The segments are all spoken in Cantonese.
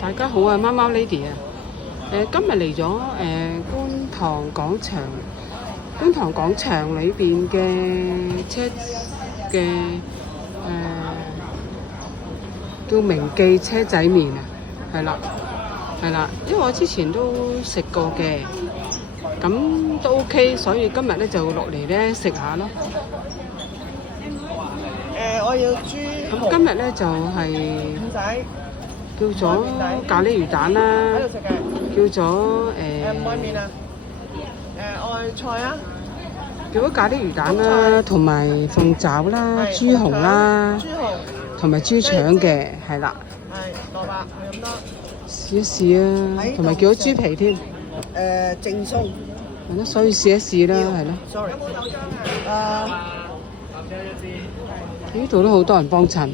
大家好啊，貓貓 Lady 啊！今日嚟咗觀塘廣場裏邊嘅嘅叫明記車仔麵啊，係啦，因為我之前都食過嘅，咁都 OK，所以今日咧就落嚟咧食下咯。我要豬咁今日咧就係、五仔叫咗咖喱魚蛋啦喺，度食嘅。叫咗唔愛麵啊？愛菜啊？叫咗咖喱魚蛋啦，同埋鳳爪啦、係豬紅啦，豬紅同埋豬腸嘅，係啦，係蘿蔔係咁多。試一試啊，同埋叫咗豬皮添，正宗。係咯，所以試一試啦，係咯。 Sorry。呢度都好多人幫襯，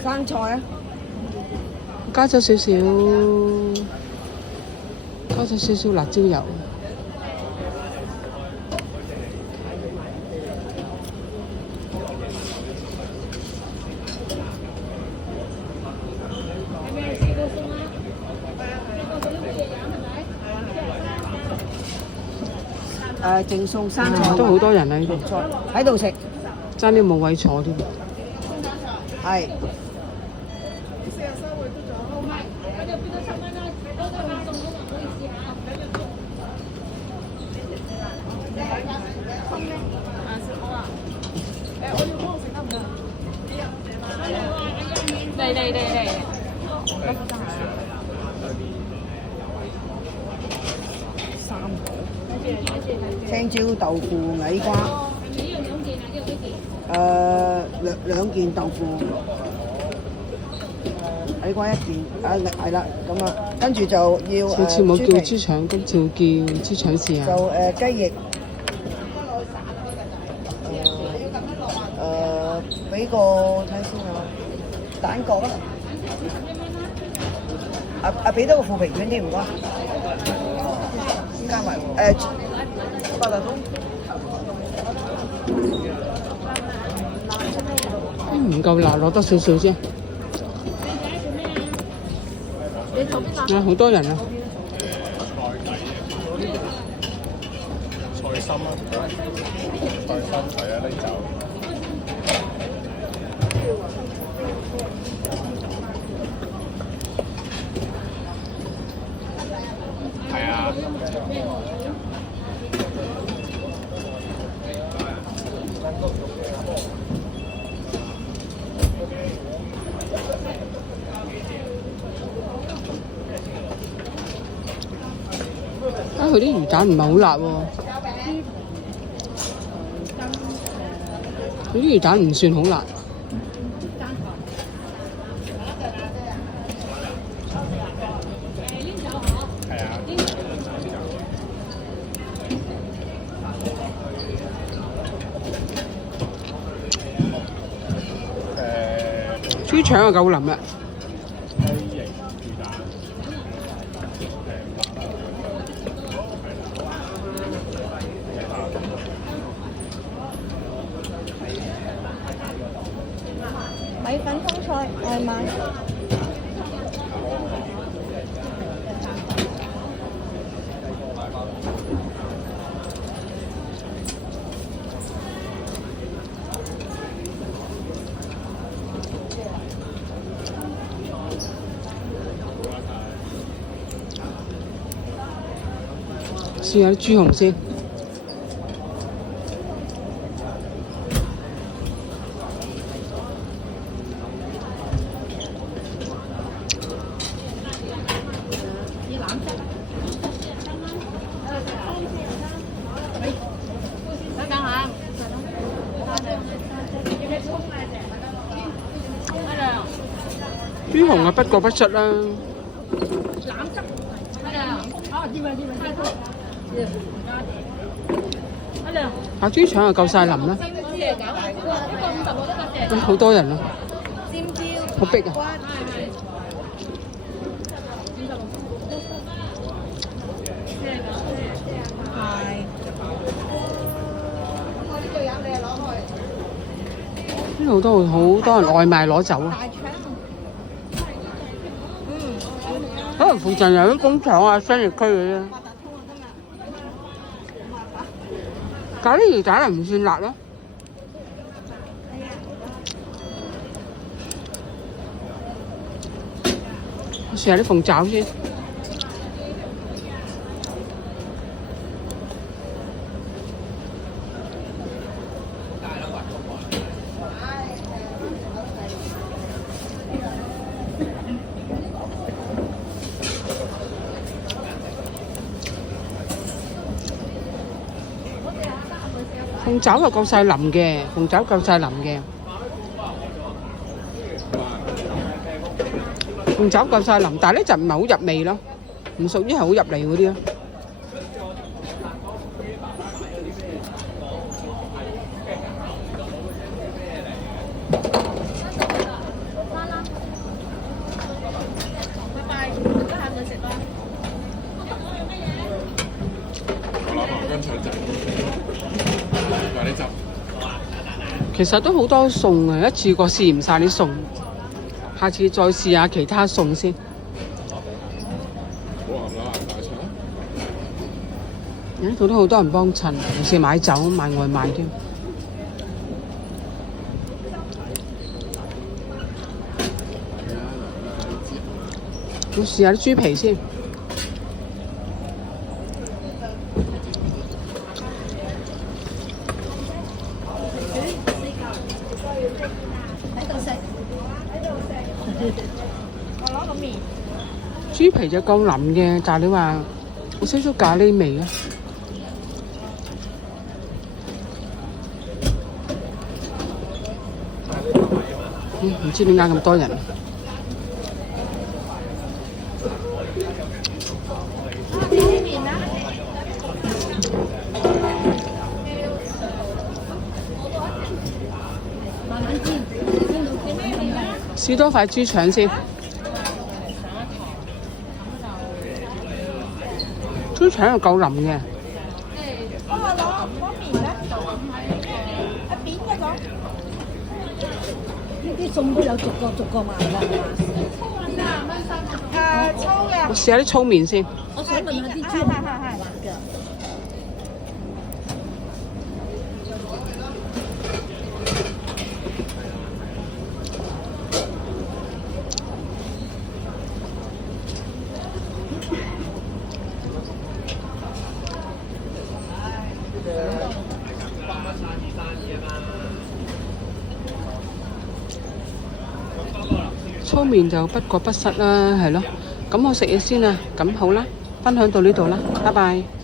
生菜啊？加咗少少辣椒油。正宗生菜都好多人喺度，喺度食。爭啲冇位坐添。係。嚟，青椒豆腐矮瓜。兩件豆腐，矮瓜一件。係啦，咁啊，跟住就要上次冇叫豬皮豬腸，今次叫豬腸試下。就雞翼。俾個睇先啊，蛋角啊！俾多個腐皮卷添，唔該。加埋八達通。唔夠辣，攞多少少啫。好多人啊！菜心啊，菜心除咗拎走。係啊。佢啲魚蛋唔係好辣喎，佢啲魚蛋唔算好辣。係啊。豬腸就夠腍啦。雞翼魚蛋。米粉通菜外賣。試下啲豬紅先。豬紅啊，不過不失啦。豬腸就夠晒腍啦。好多人啊，好逼啊！呢度都好多人外賣攞走啊！可能附近有啲工廠啊、商業區嗰啲。咖喱魚蛋係唔算辣咯。我試下啲鳳爪先。鳳爪又夠晒腍嘅，鳳爪夠晒腍嘅，鳳爪夠晒腍，但係呢就唔係好入味咯，唔屬於係好入味嗰啲咯。其實都好多餸啊，一次過試唔晒啲餸，下次再試下其他餸先。呢度都好多人幫襯，有時買酒買外賣添。我試下啲豬皮先。豬皮就夠腍嘅，但係你話有少少咖喱味啊。唔知點解咁多人。試多塊豬腸先。豬腸又夠腍嘅。攞麵咧，扁嗰種。呢啲餸都有逐個賣㗎，粗嘅。我試下啲粗麵先。我想問下啲豬係辣嘅。粗麵就不過不失啦，係咯。咁我食嘢先啦，咁好啦，分享到呢度啦，拜拜。